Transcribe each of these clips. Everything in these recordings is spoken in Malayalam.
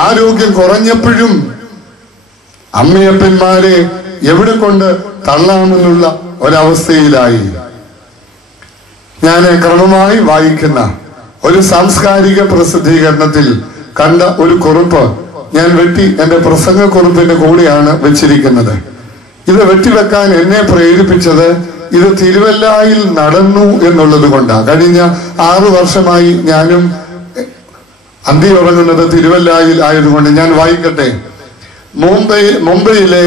ആരോഗ്യം കുറഞ്ഞപ്പോഴും അമ്മയപ്പന്മാരെ എവിടെ കൊണ്ട് തള്ളാമെന്നുള്ള ഒരവസ്ഥയിലായി. ഞാൻ ക്രമമായി വായിക്കുന്ന ഒരു സാംസ്കാരിക പ്രസിദ്ധീകരണത്തിൽ കണ്ട ഒരു കുറിപ്പ് ഞാൻ വെട്ടി എന്റെ പ്രസംഗക്കുറിപ്പിന്റെ കൂടെയാണ് വെച്ചിരിക്കുന്നത്. ഇത് വെട്ടിവെക്കാൻ എന്നെ പ്രേരിപ്പിച്ചത് ഇത് തിരുവല്ലായിൽ നടന്നു എന്നുള്ളത് കൊണ്ടാണ്. കഴിഞ്ഞ 6 വർഷമായി ഞാനും അന്തി ഉറങ്ങുന്നത് തിരുവല്ലായിൽ ആയതുകൊണ്ട് ഞാൻ വായിക്കട്ടെ. മുംബൈയിലെ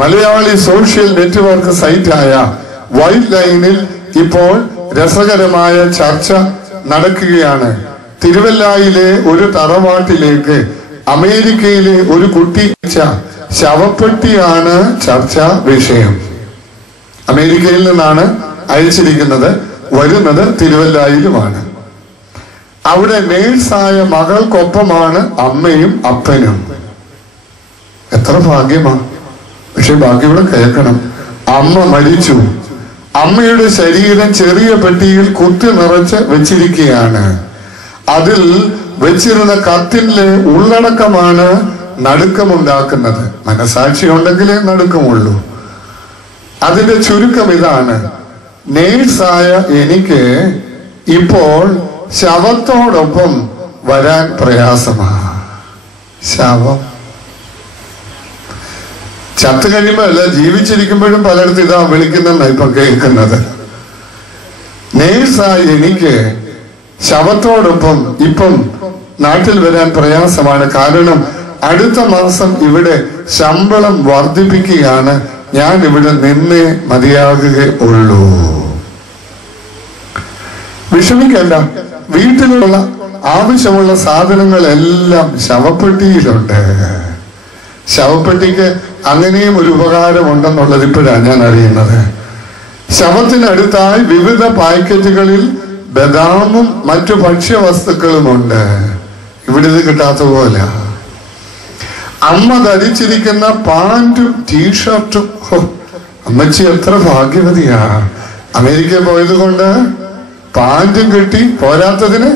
മലയാളി സോഷ്യൽ നെറ്റ്വർക്ക് സൈറ്റായ വൈറ്റ് ലൈനിൽ ഇപ്പോൾ രസകരമായ ചർച്ച നടക്കുകയാണ്. തിരുവല്ലായിലെ ഒരു തറവാട്ടിലേക്ക് അമേരിക്കയിലെ ഒരു കുട്ടി ശവപ്പെട്ടിയാണ് ചർച്ചാ വിഷയം. അമേരിക്കയിൽ നിന്നാണ് അയച്ചിരിക്കുന്നത്, വരുന്നത് തിരുവല്ലായിലുമാണ്. അവിടെ നേഴ്സായ മകൾക്കൊപ്പമാണ് അമ്മയും അപ്പനും. എത്ര ഭാഗ്യമാണ്. പക്ഷെ ഭാഗ്യം കേൾക്കണം. അമ്മ മരിച്ചു. അമ്മയുടെ ശരീരം ചെറിയ പെട്ടിയിൽ കുത്തി നിറച്ച് വെച്ചിരിക്കുകയാണ്. അതിൽ വെച്ചിരുന്ന കത്തിലെ ഉള്ളടക്കമാണ് നടുക്കമുണ്ടാക്കുന്നത്. മനസാക്ഷി ഉണ്ടെങ്കിലേ നടുക്കമുള്ളൂ. അതിന്റെ ചുരുക്കം ഇതാണ്: നേഴ്സായ എനിക്ക് ഇപ്പോൾ ശവത്തോടൊപ്പം വരാൻ പ്രയാസമാണ്. ശവം ചത്തു കഴിയുമ്പോഴല്ല, ജീവിച്ചിരിക്കുമ്പോഴും പലയിടത്തും ഇതാ വിളിക്കുന്ന ഇപ്പൊ കേൾക്കുന്നത്. നേഴ്സായ എനിക്ക് ശവത്തോടൊപ്പം ഇപ്പം നാട്ടിൽ വരാൻ പ്രയാസമാണ്. കാരണം അടുത്ത മാസം ഇവിടെ ശമ്പളം വർദ്ധിപ്പിക്കുകയാണ്. ഞാൻ ഇവിടെ നിന്നേ മതിയാകുകയുള്ളൂ. വിഷമിക്കണ്ട, വീട്ടിലുള്ള ആവശ്യമുള്ള സാധനങ്ങളെല്ലാം ശവപ്പെട്ടിയിലുണ്ട്. ശവപ്പെട്ടിക്ക് അങ്ങനെയും ഒരു ഉപകാരമുണ്ടെന്നുള്ളത് ഇപ്പോഴാണ് ഞാൻ അറിയുന്നത്. ശവത്തിനടുത്തായി വിവിധ പാക്കറ്റുകളിൽ ബദാമും മറ്റു ഭക്ഷ്യവസ്തുക്കളുമുണ്ട്. ഇവിടെ ഇത് കിട്ടാത്ത പോലെ. അമ്മ ധരിച്ചിരിക്കുന്ന പാന്റും ടീഷർട്ടും, അമ്മച്ചി എത്ര ഭാഗ്യവതിയാ. അമേരിക്ക പോയത് കൊണ്ട് പാന്റും കിട്ടി, പോരാത്തതിന്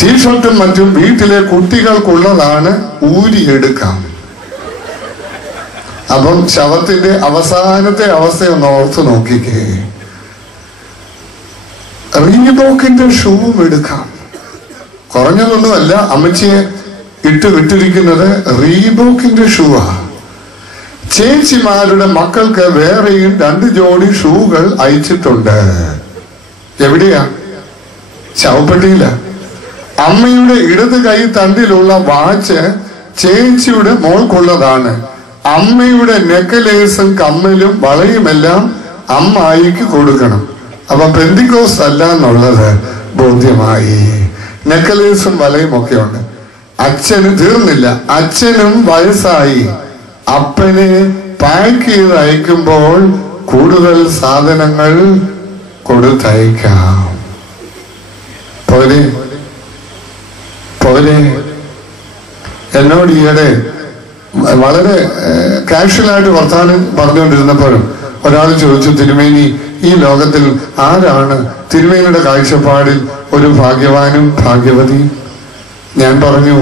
ടീഷർട്ടും മറ്റും വീട്ടിലെ കുട്ടികൾക്കുള്ളതാണ്, ഊരിയെടുക്കാം. അപ്പം ശവത്തിന്റെ അവസാനത്തെ അവസ്ഥയൊന്ന് ഓർത്ത് നോക്കിക്കേ. റീബോക്കിന്റെ ഷൂവും എടുക്കാം. കുറഞ്ഞതൊന്നുമല്ല, അമ്മച്ചിയെ വിട്ടിരിക്കുന്നത് റീബോക്കിന്റെ ഷൂവാ. ചേച്ചിമാരുടെ മക്കൾക്ക് വേറെയും 2 ജോഡി ഷൂകൾ അയച്ചിട്ടുണ്ട്. എവിടെയാ? ശവപ്പെട്ടിയില്ല. അമ്മയുടെ ഇടത് കൈ തണ്ടിലുള്ള വാച്ച് ചേച്ചിയുടെ മോൾക്കുള്ളതാണ്. അമ്മയുടെ നെക്ലേസും കമ്മലും വളയുമെല്ലാം അമ്മായിക്ക് കൊടുക്കണം. അപ്പൊ പെന്തിക്കോസ് അല്ല എന്നുള്ളത് ബോധ്യമായി. നെക്ലേസും വലയും ഒക്കെ ഉണ്ട്. അച്ഛന് തീർന്നില്ല, അച്ഛനും വയസ്സായി. അപ്പനെ പാക്ക് ചെയ്ത് അയക്കുമ്പോൾ കൂടുതൽ സാധനങ്ങൾ കൊടുത്തയക്കാം. പോരെ പോരെ. എന്നോട് ഈയിടെ വളരെ കാഷ്വലായിട്ട് വർത്താനം പറഞ്ഞുകൊണ്ടിരുന്നപ്പോഴും ഒരാൾ ചോദിച്ചു, തിരുമേനി, ഈ ലോകത്തിൽ ആരാണ് തിരുമേനിയുടെ കാഴ്ചപ്പാടിൽ ഒരു ഭാഗ്യവാനും ഭാഗ്യവതിയും? ഞാൻ പറഞ്ഞു,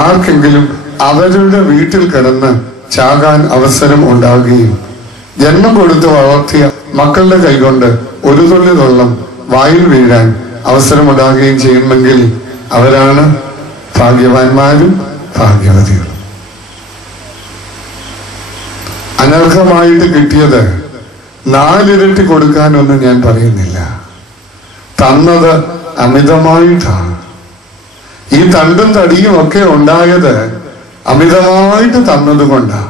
ആർക്കെങ്കിലും അവരുടെ വീട്ടിൽ കിടന്ന് ചാകാൻ അവസരം ഉണ്ടാകുകയും ജന്മം കൊടുത്ത് വളർത്തിയ മക്കളുടെ കൈകൊണ്ട് ഒരു തുള്ളി വെള്ളം വായിൽ വീഴാൻ അവസരമുണ്ടാകുകയും ചെയ്യുമെങ്കിൽ അവരാണ് ഭാഗ്യവാന്മാരും ഭാഗ്യവതികളും. അനർഹമായിട്ട് കിട്ടിയത് 4 ഇരട്ടി കൊടുക്കാനൊന്നും ഞാൻ പറയുന്നില്ല. തന്നത് അമിതമായിട്ടാണ്. ഈ തണ്ടും തടിയും ഒക്കെ ഉണ്ടായത് അമിതമായിട്ട് തന്നതുകൊണ്ടാ,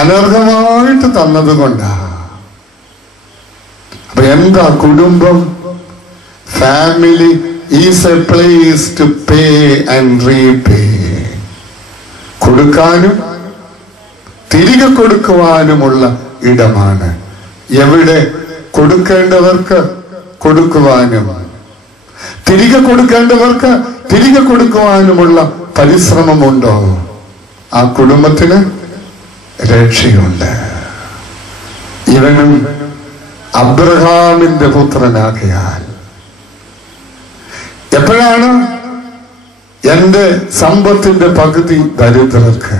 അനർഹമായിട്ട് തന്നതുകൊണ്ടാ. അപ്പൊ എന്താ കുടുംബം? Family is a place to pay and repay. കൊടുക്കാനും തിരികെ കൊടുക്കുവാനുമുള്ള ഇടമാണ്. എവിടെ കൊടുക്കേണ്ടവർക്ക് കൊടുക്കുവാനും തിരികെ കൊടുക്കേണ്ടവർക്ക് തിരികെ കൊടുക്കുവാനുമുള്ള പരിശ്രമമുണ്ടോ, ആ കുടുംബത്തിന് രക്ഷയുണ്ട്. ഇവനും അബ്രഹാമിന്റെ പുത്രനാകിയാൽ എപ്പോഴാണ് എന്റെ സമ്പത്തിന്റെ പകുതി ദരിദ്രർക്ക്,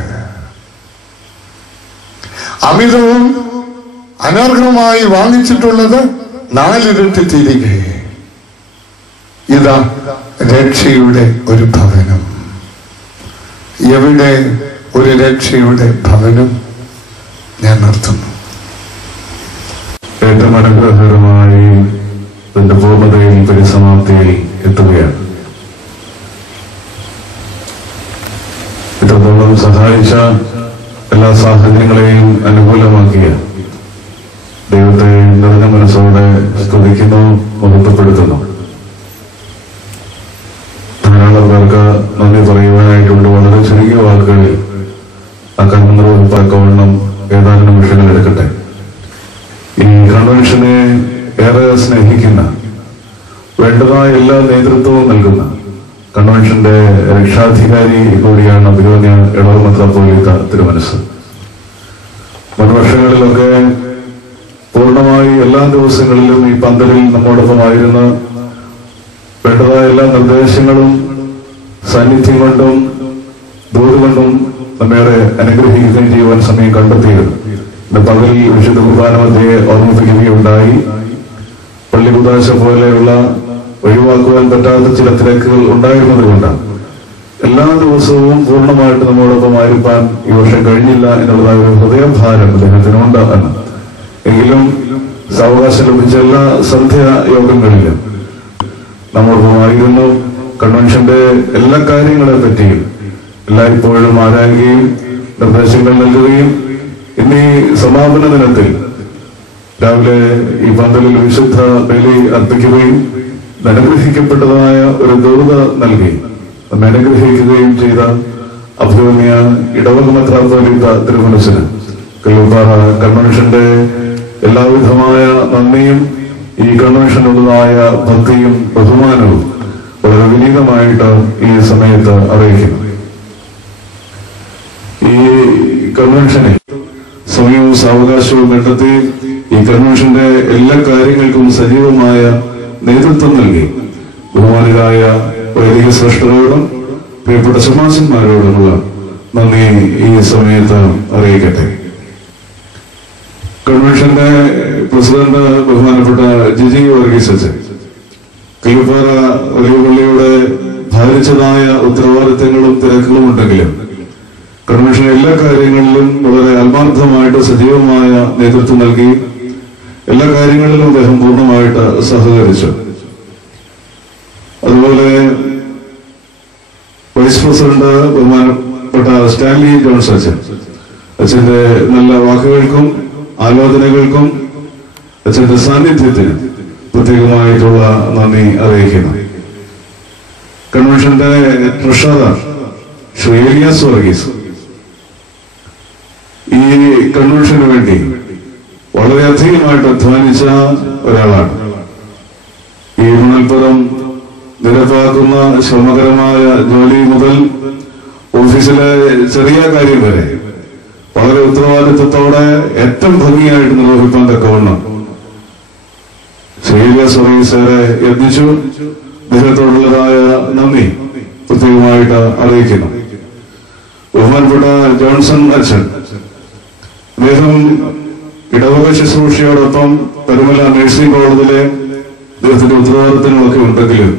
അമിതവും അനർഹമായി വാങ്ങിച്ചിട്ടുള്ളത് 4 ഇരട്ടി തിരികെ. ഇതാ രക്ഷയുടെ ഒരു ഭവനം. എവിടെ ഒരു രക്ഷയുടെ ഭവനം? ഞാൻ നിർത്തുന്നു. ഏറ്റവും അനുഗ്രഹകരമായി തന്റെ പൂർണ്ണതയിൽ പരിസമാപ്തിയിൽ എത്തുകയാണ്. ഇത്രത്തോളം സഹായിച്ച എല്ലാ സാഹചര്യങ്ങളെയും അനുകൂലമാക്കിയ ദൈവത്തെ നിറഞ്ഞ മനസ്സോടെ സ്തുതിക്കുന്നു, മഹത്വപ്പെടുത്തുന്നു. ധാരാളം പേർക്ക് നന്ദി പറയുവാനായിട്ടുണ്ട്. വളരെ ചുരുങ്ങിയ വാക്കുകളിൽ ആ കൺവെൻഷനും ഏതാനും നിമിഷങ്ങൾ എടുക്കട്ടെ. ഈ കൺവെൻഷനെ ഏറെ സ്നേഹിക്കുന്ന, വേണ്ടതായ എല്ലാ നേതൃത്വവും നൽകുന്ന കൺവെൻഷന്റെ രക്ഷാധികാരി കൂടിയാണ് ബിരോന്യ ഇടവക മെത്രാപ്പോലീത്ത തിരുമനസ്. മുൻവർഷങ്ങളിലൊക്കെ പൂർണ്ണമായി എല്ലാ ദിവസങ്ങളിലും ഈ പന്തലിൽ നമ്മോടൊപ്പമായിരുന്ന് വേണ്ടതായ എല്ലാ നിർദ്ദേശങ്ങളും സാന്നിധ്യം കൊണ്ടും ദൂതുകൊണ്ടും നമ്മേറെ അനുഗ്രഹിക്കുകയും ചെയ്യുവാൻ സമയം കണ്ടെത്തിയിരുന്നു. പകൽ വിശുദ്ധ കുർബാന മധ്യയെ ഓർമ്മിപ്പിക്കുകയുണ്ടായി. പള്ളി കുദാശ പോലെയുള്ള ഒഴിവാക്കുവാൻ പറ്റാത്ത ചില തിരക്കുകൾ ഉണ്ടായിരുന്നത് കൊണ്ടാണ് എല്ലാ ദിവസവും പൂർണ്ണമായിട്ട് നമ്മോടൊപ്പം ആയിരിക്കാൻ ഈ വർഷം കഴിഞ്ഞില്ല എന്നുള്ളതായ ഒരു ഹൃദയഭാരം അദ്ദേഹത്തിനുണ്ട് എന്ന്. എങ്കിലും സാവകാശം ലഭിച്ച എല്ലാ സന്ധ്യാ യോഗങ്ങളിലും നമ്മോടൊപ്പമായിരുന്നു. കൺവെൻഷന്റെ എല്ലാ കാര്യങ്ങളെ പറ്റിയും എല്ലായ്പ്പോഴും ആരായുകയും നിർദ്ദേശങ്ങൾ നൽകുകയും ഇന്നീ സമാപന ദിനത്തിൽ രാവിലെ ഈ പന്തലിൽ വിശുദ്ധ ബലി അർപ്പിക്കുകയും അനുഗ്രഹിക്കപ്പെട്ടതായ ഒരു ദൂത നൽകി നമ്മെ അനുഗ്രഹിക്കുകയും ചെയ്ത അഭിമന്യ ഇടവക മെത്രാപ്പോലീത്ത തിരുമനസിന് കല്ലൂപ്പാറ കൺവെൻഷന്റെ എല്ലാവിധമായ നന്ദിയും ഈ കൺവെൻഷനുള്ളതായ ഭക്തിയും ബഹുമാനവും വളരെ വിനീതമായിട്ട് ഈ സമയത്ത് അറിയിക്കുന്നു. ഈ കൺവെൻഷനിൽ സമയവും സാവകാശവും കണ്ടെത്തി ഈ കൺവെൻഷന്റെ എല്ലാ കാര്യങ്ങൾക്കും സജീവമായ നേതൃത്വം നൽകി ബഹുമാനിതരായ വൈദിക ശ്രേഷ്ഠരോടും പ്രിയപ്പെട്ട ശമാശന്മാരോടുമുള്ള നന്ദി ഈ സമയത്ത് അറിയിക്കട്ടെ. കൺവെൻഷന്റെ പ്രസിഡന്റ് ബഹുമാനപ്പെട്ട ജിജി വർഗീസ് അച്ഛൻ കല്ലൂപ്പാറ വലിയ പള്ളിയുടെ ഭാരിച്ചതായ ഉത്തരവാദിത്തങ്ങളും തിരക്കുകളും ഉണ്ടെങ്കിലും കൺവെൻഷൻ എല്ലാ കാര്യങ്ങളിലും വളരെ ആത്മാർത്ഥമായിട്ട് സജീവമായ നേതൃത്വം നൽകി എല്ലാ കാര്യങ്ങളിലും അദ്ദേഹം പൂർണ്ണമായിട്ട് സഹകരിച്ചു. അതുപോലെ വൈസ് പ്രസിഡന്റ് ബഹുമാനപ്പെട്ട സ്റ്റാൻലി ജോൺസ് അച്ഛന്റെ നല്ല വാക്കുകൾക്കും ആലോചനകൾക്കും അച്ഛന്റെ സാന്നിധ്യത്തിന് പ്രത്യേകമായിട്ടുള്ള നന്ദി അറിയിക്കുന്നു. കൺവെൻഷന്റെ ട്രഷറർ ശ്രീ ഏലിയാസ് വർഗീസ് ഈ കൺവെൻഷന് വേണ്ടി വളരെയധികമായിട്ട് അധ്വാനിച്ച ഒരാളാണ്. ഈ മണൽപ്പുറം നിരപ്പാക്കുന്ന ശ്രമകരമായ ജോലി മുതൽ ഓഫീസിലെ ചെറിയ കാര്യം വരെ വളരെ ഉത്തരവാദിത്വത്തോടെ ഏറ്റവും ഭംഗിയായിട്ട് നിർവഹിക്കാൻ തക്കവണ്ണം ശ്രീ സർവീസേറെ യത്നിച്ചു. അദ്ദേഹത്തോടുള്ളതായ നന്ദി പ്രത്യേകമായിട്ട് അറിയിക്കുന്നു. ബഹുമാനപ്പെട്ട ജോൺസൺ അച്ഛൻ അദ്ദേഹം ഇടവക ശുശ്രൂഷയോടൊപ്പം പരുമല നഴ്സിംഗ് കോളേജിലെ അദ്ദേഹത്തിന്റെ ഉത്തരവാദിത്തങ്ങളൊക്കെ ഉണ്ടെങ്കിലും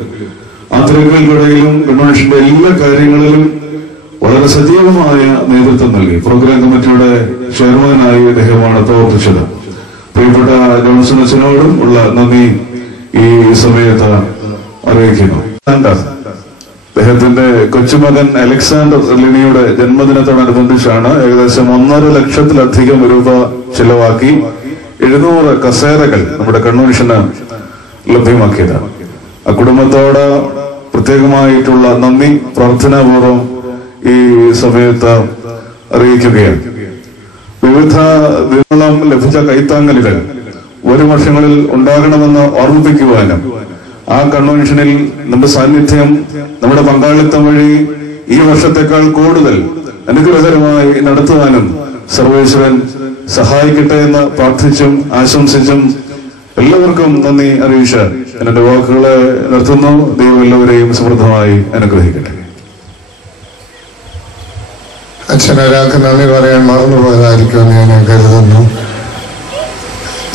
ആ തിരക്കുകൾക്കിടയിലും കൺവെൻഷന്റെ എല്ലാ കാര്യങ്ങളിലും വളരെ സജീവമായ നേതൃത്വം നൽകി. പ്രോഗ്രാം കമ്മിറ്റിയുടെ ചെയർമാനായി അദ്ദേഹമാണ് പ്രവർത്തിച്ചത്. പ്രിയപ്പെട്ട ജോൺസൺ അച്ഛനോടും ഉള്ള നന്ദി ഈ സമയത്ത് അറിയിക്കുന്നു. അദ്ദേഹത്തിന്റെ കൊച്ചുമകൻ അലക്സാണ്ടർ ലിനിയുടെ ജന്മദിനത്തോടനുബന്ധിച്ചാണ് ഏകദേശം 1.5 ലക്ഷത്തിലധികം രൂപ ചെലവാക്കി 700 കസേരകൾ നമ്മുടെ കൺവെൻഷന് ലഭ്യമാക്കിയത്. ആ കുടുംബത്തോട് പ്രത്യേകമായിട്ടുള്ള നന്ദി പ്രാർത്ഥനാപൂർവം ഈ സമയത്ത് അറിയിക്കുകയാണ്. വിവിധ ദിനങ്ങളും ലഭിച്ച കൈത്താങ്ങലുകൾ വരും വർഷങ്ങളിൽ ഉണ്ടാകണമെന്ന് ഓർമ്മിപ്പിക്കുവാനും ആ കൺവെൻഷനിൽ നമ്മുടെ സാന്നിധ്യം, നമ്മുടെ പങ്കാളിത്തം വഴി ഈ വർഷത്തെക്കാൾ കൂടുതൽ അനുഗ്രഹകരമായി നടത്തുവാനും സർവേശ്വരൻ സഹായിക്കട്ടെ എന്ന് പ്രാർത്ഥിച്ചും ആശംസിച്ചും എല്ലാവർക്കും നന്ദി അറിയിച്ച് എന്റെ വാക്കുകളെ നിർത്തുന്നു. ദൈവം എല്ലാവരെയും സമൃദ്ധമായി അനുഗ്രഹിക്കട്ടെ. അച്ഛൻ ഒരാൾക്ക് നന്ദി പറയാൻ മറന്നുപോയതായിരിക്കുമെന്ന് ഞാൻ കരുതുന്നു.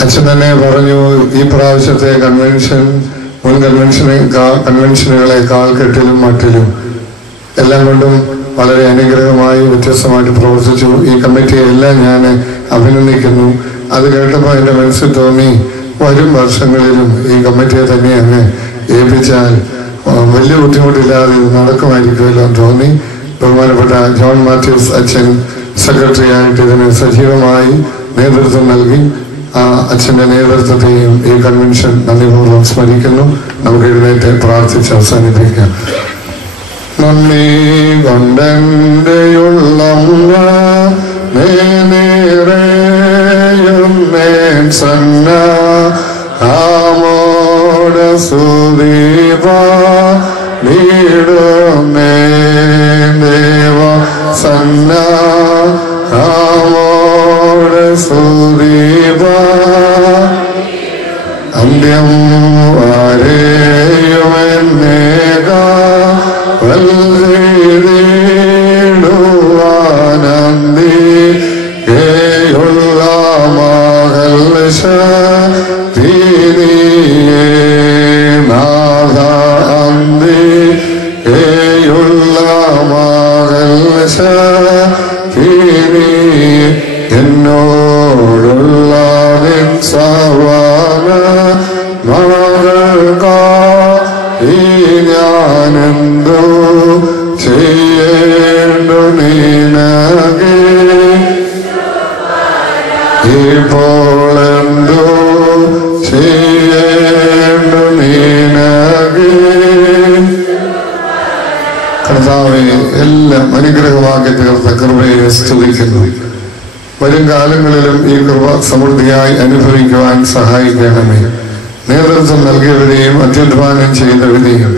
അച്ഛൻ തന്നെ പറഞ്ഞു, ഈ പ്രാവശ്യത്തെ കൺവെൻഷൻ മുൻ കൺവെൻഷനുകളെക്കാൾ കെട്ടിലും മട്ടിലും എല്ലാം കൊണ്ടും വളരെ അനുഗ്രഹമായി വ്യത്യസ്തമായിട്ട് പ്രവർത്തിച്ചു. ഈ കമ്മിറ്റിയെ എല്ലാം ഞാൻ അഭിനന്ദിക്കുന്നു. അത് കേട്ടപ്പോൾ എൻ്റെ മനസ്സിൽ തോന്നി, വരും വർഷങ്ങളിലും ഈ കമ്മിറ്റിയെ തന്നെ അങ്ങ് ഏൽപ്പിച്ചാൽ വലിയ ബുദ്ധിമുട്ടില്ലാതെ ഇത് നടക്കുമായിരിക്കുമല്ലോ എന്ന് തോന്നി. ബഹുമാനപ്പെട്ട ജോൺ മാത്യൂസ് അച്ഛൻ സെക്രട്ടറി ആയിട്ട് ഇതിന് സജീവമായി നേതൃത്വം നൽകി. ആ അച്ഛൻ്റെ നേതൃത്വത്തെയും ഈ കൺവെൻഷൻ നന്ദിപൂർവ്വം സ്മരിക്കുന്നു. നമുക്ക് എഴുന്നേറ്റ് പ്രാർത്ഥിച്ച് അവസാനിപ്പിക്കാം. നന്ദി കൊണ്ടെൻ്റെയുള്ളം സന്ന ആമോട സുദീപ നീടുന്നേ ദേവ സന്ന ആമോട സുദീപ അന്ത്യം വരെയുമെന്നേക വൽനന്ദി കേയുള്ള മകൾ ശീനിയേ നാദി കേയുള്ള മകൾ ശീനി എന്നോടുള്ള സവാന മകൾക്കാ ഈ ഞാനെന്തോ ചെയ്യേണ്ടു നീനകെ ഇപ്പോഴെന്തോ ചെയ്യേണ്ടു നീനകെ. കർത്താവെ, എല്ലാം അനുഗ്രഹമാക്കി തീർത്ത കൃപയെ സ്തുതിക്കുന്നു. വരും കാലങ്ങളിലും ഈ കൃപ സമൃദ്ധിയായി അനുഭവിക്കുവാൻ സഹായിക്കണമേ. നേതൃത്വം നൽകിയവരെയും അത്യുദ്ധാനം ചെയ്തവരെയും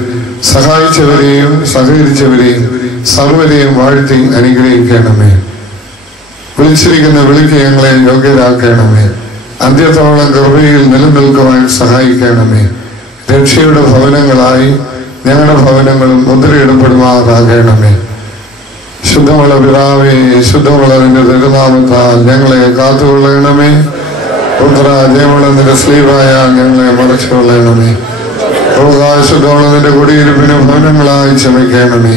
സഹായിച്ചവരെയും സഹകരിച്ചവരെയും സർവരെയും വാഴ്ത്തി അനുഗ്രഹിക്കണമേ. വിളിച്ചിരിക്കുന്ന വിളിക്ക് ഞങ്ങളെ യോഗ്യരാക്കണമേ. അന്ത്യത്തോളം കൃപയിൽ നിലനിൽക്കുവാൻ സഹായിക്കണമേ. രക്ഷയുടെ ഭവനങ്ങളായി ഞങ്ങളുടെ ഭവനങ്ങളും മുദ്രയിടപ്പെടുമാറാകണമേ. ശുദ്ധമുള്ള പിതാവേ, ശുദ്ധമുള്ള നിന്റെ തിരുനാമത്താൽ ഞങ്ങളെ കാത്തുകൊള്ളണമേ. പുത്ര ജയമുള്ള നിന്റെ സ്ലീവായാൽ ഞങ്ങളെ മറച്ചുകൊള്ളണമേ. ശുദ്ധമുള്ള നിന്റെ കുടിയിരുപ്പിന് ഭവനങ്ങളായി ക്ഷമിക്കണമേ.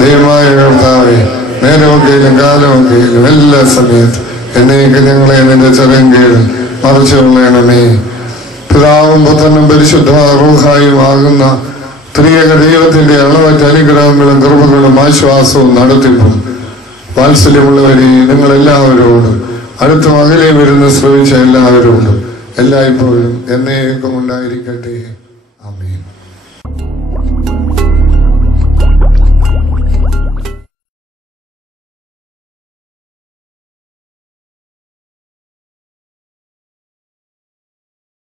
ദൈവമായ കർത്താവേ, നേരമൊക്കെയിലും കാലമൊക്കെയിലും എല്ലാ സമയത്തും എന്നേക്ക് ഞങ്ങളെ നിന്റെ ചെറിയ കീഴിൽ മറച്ചുകൊള്ളണമേ. പിതാവും പുത്രനും പരിശുദ്ധ റൂഹായും ആകുന്ന ത്രിയേക ദൈവത്തിന്റെ അളവറ്റ അനുഗ്രഹങ്ങളും കൃപകളും ആശ്വാസവും നടത്തിപ്പും വാത്സല്യമുള്ളവരെ നിങ്ങളെല്ലാവരോടും അടുത്തും അകലെ വരുന്ന ശ്രമിച്ച എല്ലാവരോടും എല്ലായ്പ്പോഴും എന്നേക്കും ഉണ്ടായിരിക്കട്ടെ.